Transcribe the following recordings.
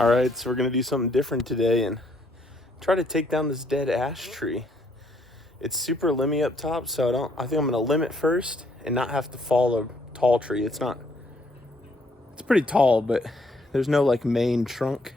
All right, so we're gonna do something different today and try to take down this dead ash tree. It's super limby up top, so I think I'm gonna limb it first and not have to fall a tall tree. It's pretty tall, but there's no like main trunk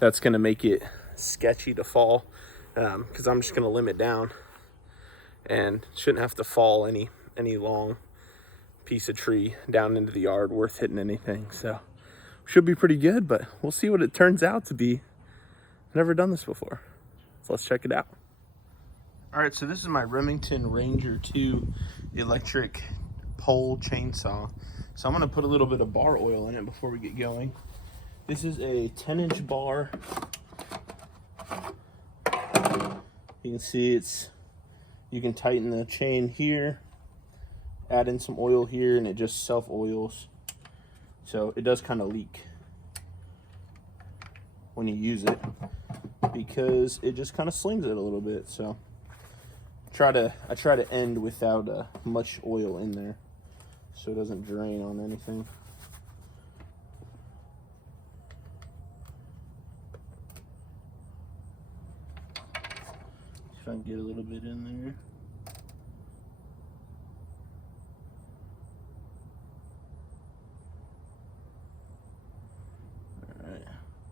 that's gonna make it sketchy to fall, because I'm just gonna limb it down and shouldn't have to fall any long piece of tree down into the yard worth hitting anything. So should be pretty good, but we'll see what it turns out to be. I've never done this before, so let's check it out. All right, so this is my Remington Ranger II electric pole chainsaw. So I'm gonna put a little bit of bar oil in it before we get going. This is a 10-inch bar. You can see you can tighten the chain here, add in some oil here, and it just self-oils. So it does kind of leak when you use it because it just kind of slings it a little bit. So I try to end without much oil in there so it doesn't drain on anything. If I can get a little bit in there.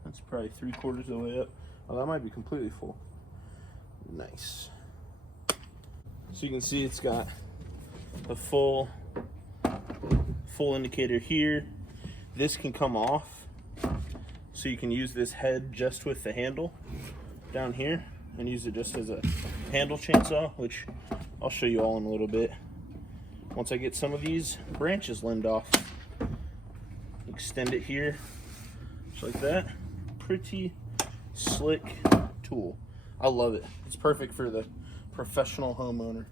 That's probably 3/4 of the way up. Oh, that might be completely full. Nice. So you can see it's got a full indicator here. This can come off, so you can use this head just with the handle down here and use it just as a handle chainsaw, which I'll show you all in a little bit. Once I get some of these branches limbed off, extend it here, just like that. Pretty slick tool. I love it. It's perfect for the professional homeowner.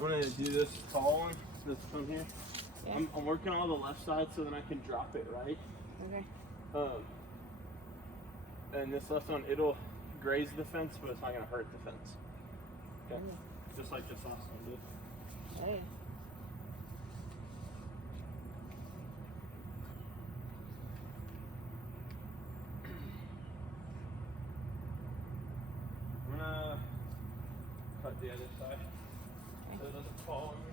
I'm going to do this tall one, this one here. Yeah. I'm working on the left side so then I can drop it right. Okay. And this left one, it'll graze the fence, but it's not going to hurt the fence. Okay? Just like this last one did. Hey. I'm going to cut the other side. So it doesn't fall on me.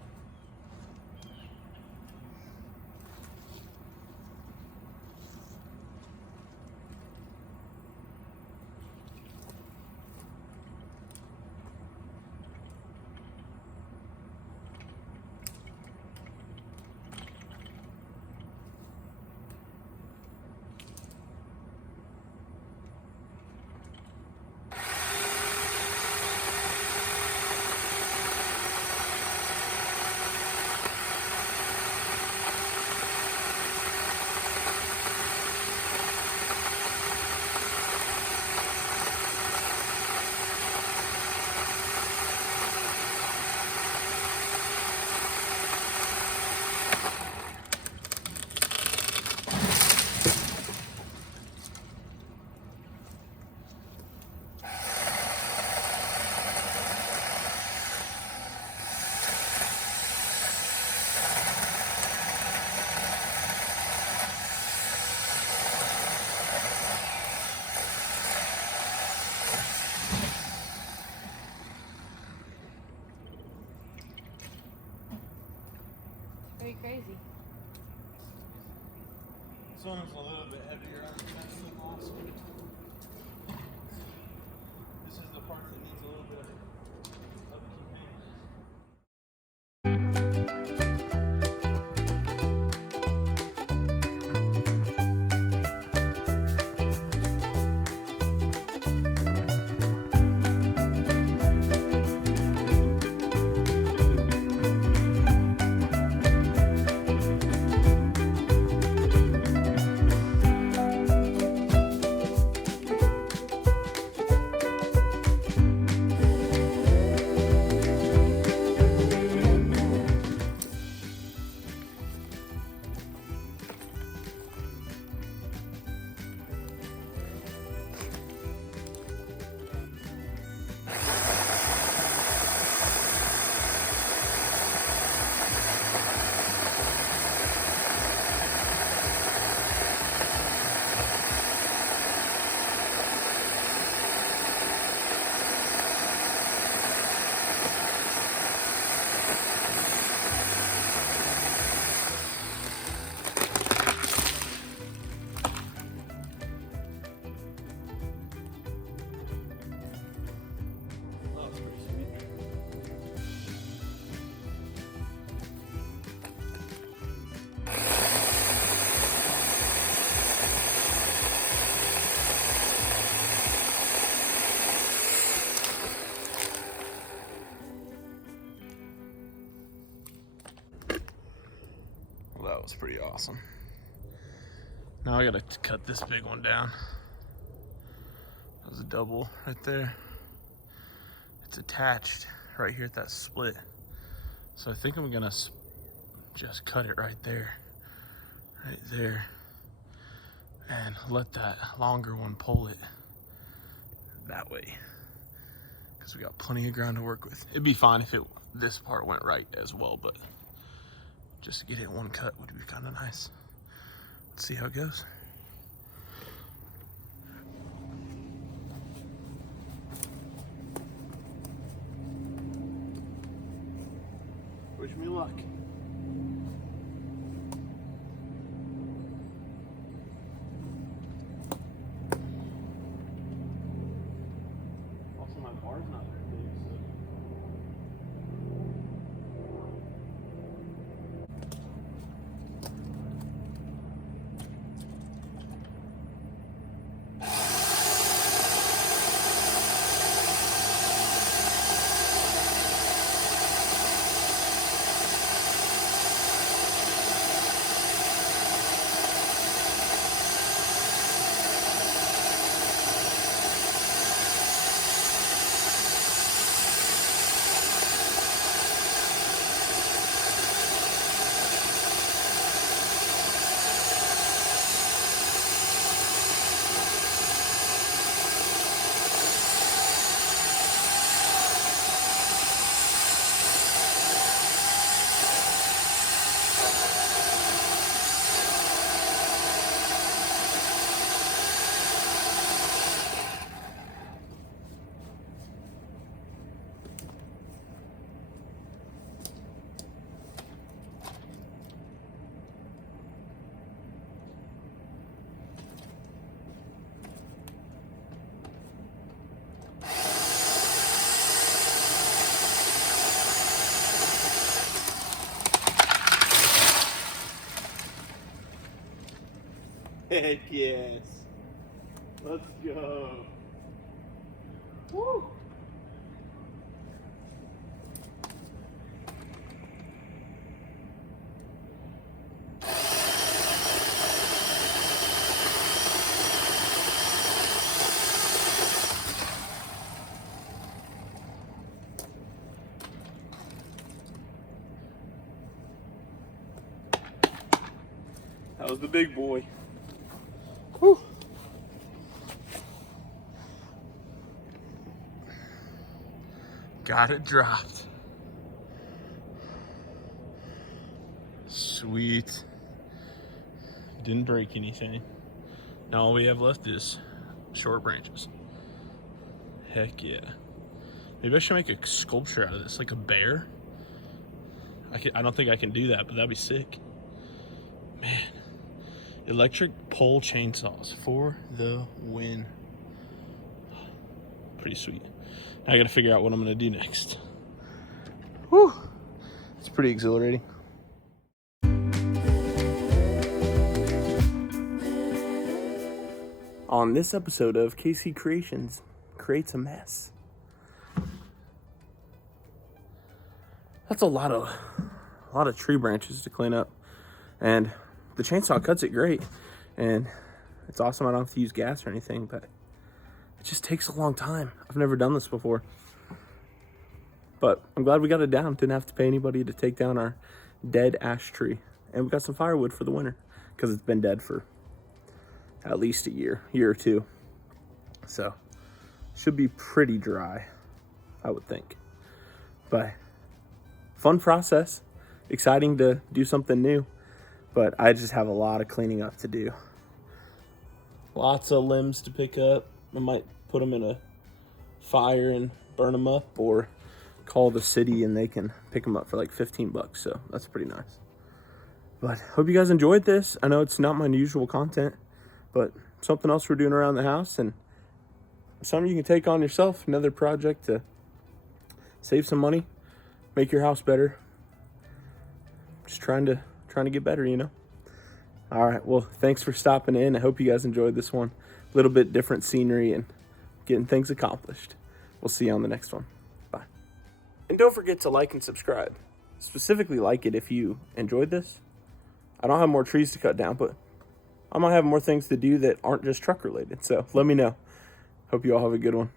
Very crazy. This one's a little bit heavier on the fence than the last one. This is the part that needs a little bit of awesome. Now I gotta cut this big one down. There's a double right there. It's attached right here at that split. So I think I'm gonna just cut it right there, and let that longer one pull it that way, because we got plenty of ground to work with. It'd be fine if this part went right as well, but just to get it one cut would be kind of nice. Let's see how it goes. Wish me luck. Also, my bar's not very big, so. Heck yes. Let's go. Woo! That was the big boy. Whew. Got it dropped. Sweet. Didn't break anything. Now all we have left is short branches. Heck yeah. Maybe I should make a sculpture out of this, like a bear. I don't think I can do that, but that'd be sick. Man. Electric pole chainsaws for the win. Pretty sweet. Now I gotta figure out what I'm gonna do next. Whew. It's pretty exhilarating. On this episode of KC Creations Creates a Mess. That's a lot of tree branches to clean up. And the chainsaw cuts it great, and it's awesome. I don't have to use gas or anything, but it just takes a long time. I've never done this before, but I'm glad we got it down. Didn't have to pay anybody to take down our dead ash tree, and we got some firewood for the winter because it's been dead for at least a year or two. So should be pretty dry, I would think. But fun process, exciting to do something new. But I just have a lot of cleaning up to do. Lots of limbs to pick up. I might put them in a fire and burn them up, or call the city and they can pick them up for like 15 bucks. So that's pretty nice. But hope you guys enjoyed this. I know it's not my usual content, but something else we're doing around the house, and something you can take on yourself. Another project to save some money, make your house better. Just trying to get better, you know. All right, well, thanks for stopping in. I hope you guys enjoyed this one. A little bit different scenery and getting things accomplished. We'll see you on the next one. Bye. And don't forget to like and subscribe. Specifically like it if you enjoyed this. I don't have more trees to cut down, but I might have more things to do that aren't just truck related. So let me know. Hope you all have a good one.